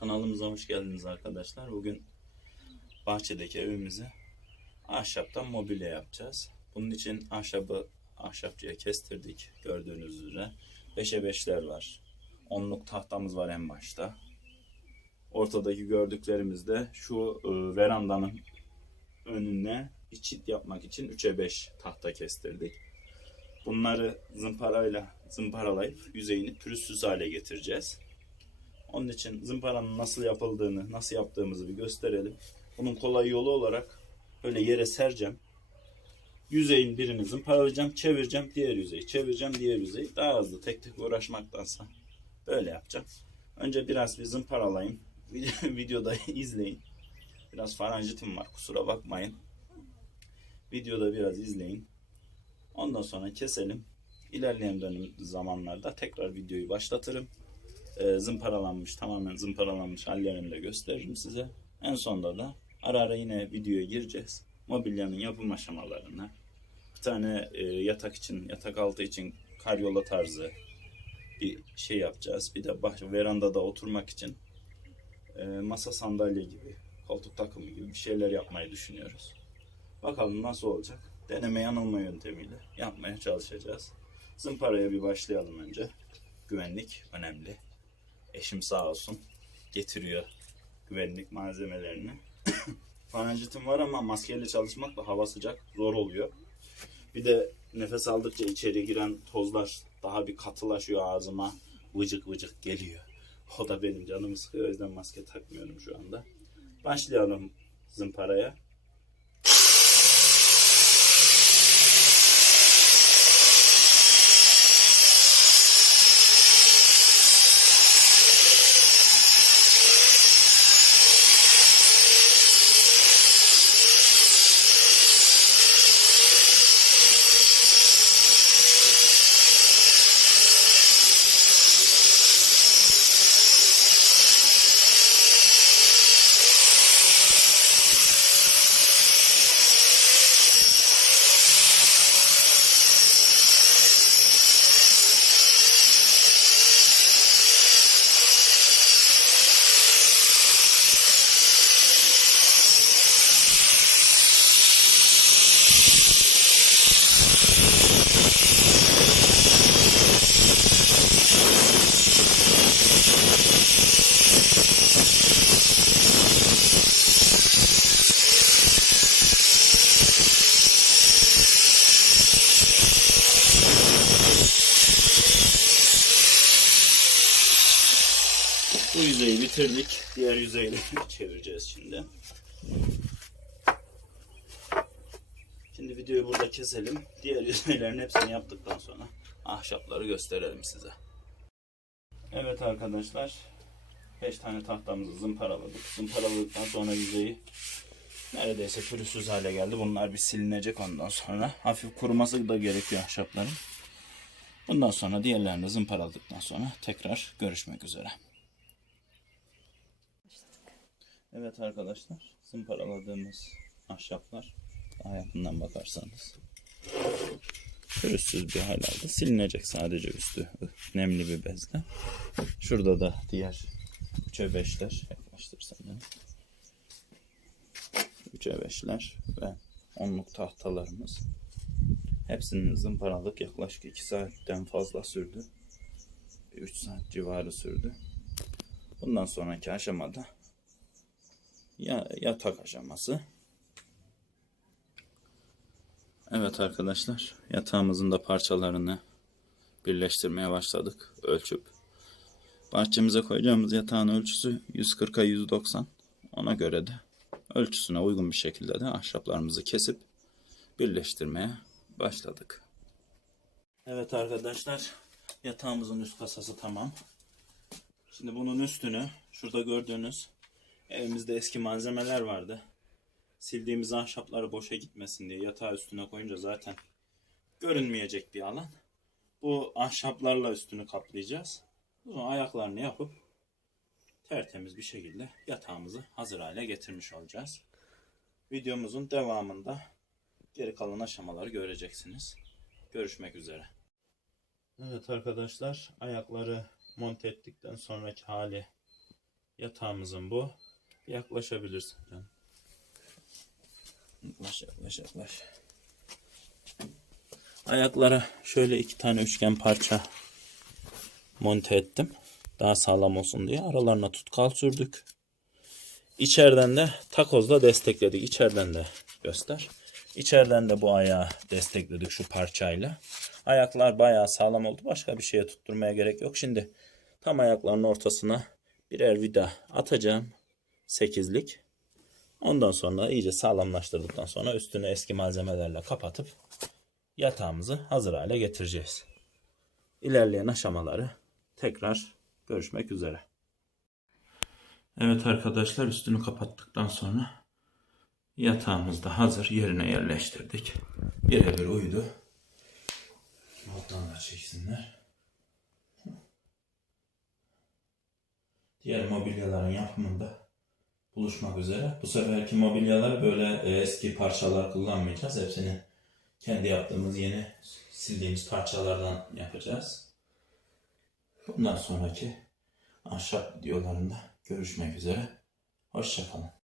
Kanalımıza hoş geldiniz arkadaşlar. Bugün bahçedeki evimizi ahşaptan mobilya yapacağız. Bunun için ahşabı ahşapçıya kestirdik gördüğünüz üzere. 5'e 5'ler var. Onluk tahtamız var en başta. Ortadaki gördüklerimiz de şu e, verandanın önüne bir çit yapmak için 3'e 5 tahta kestirdik. Bunları zımparayla zımparalayıp yüzeyini pürüzsüz hale getireceğiz. Onun için zımparanın nasıl yapıldığını, nasıl yaptığımızı bir gösterelim. Bunun kolay yolu olarak böyle yere sereceğim. Yüzeyin birini zımparalayacağım, çevireceğim, diğer yüzeyi, çevireceğim, diğer yüzeyi. Daha hızlı tek tek uğraşmaktansa böyle yapacağım. Önce biraz bir zımparalayın. Videoda izleyin. Biraz faranjitim var kusura bakmayın. Videoda biraz izleyin. Ondan sonra keselim. İlerleyen dönem zamanlarda tekrar videoyu başlatırım. Ee, zımparalanmış, tamamen zımparalanmış hallerini de gösteririm size. En sonunda da ara ara yine videoya gireceğiz. Mobilyanın yapım aşamalarına. Bir tane e, yatak için, yatak altı için karyola tarzı bir şey yapacağız. Bir de bah verandada oturmak için e, masa sandalye gibi, koltuk takımı gibi bir şeyler yapmayı düşünüyoruz. Bakalım nasıl olacak. Deneme yanılma yöntemiyle yapmaya çalışacağız. Zımparaya bir başlayalım önce. Güvenlik önemli. Eşim sağ olsun getiriyor güvenlik malzemelerini. Faranjitim var ama maskeyle çalışmak da hava sıcak zor oluyor. Bir de nefes aldıkça içeri giren tozlar daha bir katılaşıyor ağzıma. Vıcık vıcık geliyor. O da benim canımı sıkıyor. O yüzden maske takmıyorum şu anda. Başlayalım zımparaya. Yüzeyi bitirdik. Diğer yüzeyle çevireceğiz şimdi. Şimdi videoyu burada keselim. Diğer yüzeylerin hepsini yaptıktan sonra ahşapları gösterelim size. Evet arkadaşlar. 5 tane tahtamızı zımparaladık. Zımparaladıktan sonra yüzeyi neredeyse pürüzsüz hale geldi. Bunlar bir silinecek ondan sonra. Hafif kuruması da gerekiyor ahşapların. Bundan sonra diğerlerini zımparaladıktan sonra tekrar görüşmek üzere. Evet arkadaşlar, zımparaladığımız ahşaplar daha yakından bakarsanız pürüzsüz bir hal aldı. Silinecek sadece üstü nemli bir bezle. Şurada da diğer 3'e 5'ler yaklaştırsam ya. 3'e 5'ler ve onluk tahtalarımız. Hepsini zımparalık yaklaşık 2 saatten fazla sürdü. 3 saat civarı sürdü. Bundan sonraki aşamada ya, yatak aşaması. Evet arkadaşlar yatağımızın da parçalarını birleştirmeye başladık ölçüp. Bahçemize koyacağımız yatağın ölçüsü 140'a 190. Ona göre de ölçüsüne uygun bir şekilde de ahşaplarımızı kesip birleştirmeye başladık. Evet arkadaşlar yatağımızın üst kasası tamam. Şimdi bunun üstünü şurada gördüğünüz Evimizde eski malzemeler vardı. Sildiğimiz ahşapları boşa gitmesin diye yatağı üstüne koyunca zaten görünmeyecek bir alan. Bu ahşaplarla üstünü kaplayacağız. Sonra ayaklarını yapıp tertemiz bir şekilde yatağımızı hazır hale getirmiş olacağız. Videomuzun devamında geri kalan aşamaları göreceksiniz. Görüşmek üzere. Evet arkadaşlar ayakları monte ettikten sonraki hali Yatağımızın bu. Yaklaşabilirsin. Yaklaş yaklaş yaklaş. Ayaklara şöyle iki tane üçgen parça monte ettim. Daha sağlam olsun diye. Aralarına tutkal sürdük. İçeriden de takozla destekledik. İçeriden de göster. İçeriden de bu ayağı destekledik şu parçayla. Ayaklar bayağı sağlam oldu. Başka bir şeye tutturmaya gerek yok. Şimdi tam ayakların ortasına birer vida atacağım. Sekizlik. Ondan sonra iyice sağlamlaştırdıktan sonra üstünü eski malzemelerle kapatıp yatağımızı hazır hale getireceğiz. İlerleyen aşamaları tekrar görüşmek üzere. Evet arkadaşlar üstünü kapattıktan sonra yatağımız da hazır yerine yerleştirdik. Birebir uydu. Alttan da çeksinler. Diğer mobilyaların yapımında buluşmak üzere. Bu seferki mobilyaları böyle e, eski parçalar kullanmayacağız. Hepsini kendi yaptığımız yeni sildiğimiz parçalardan yapacağız. Bundan sonraki ahşap videolarında görüşmek üzere. Hoşçakalın.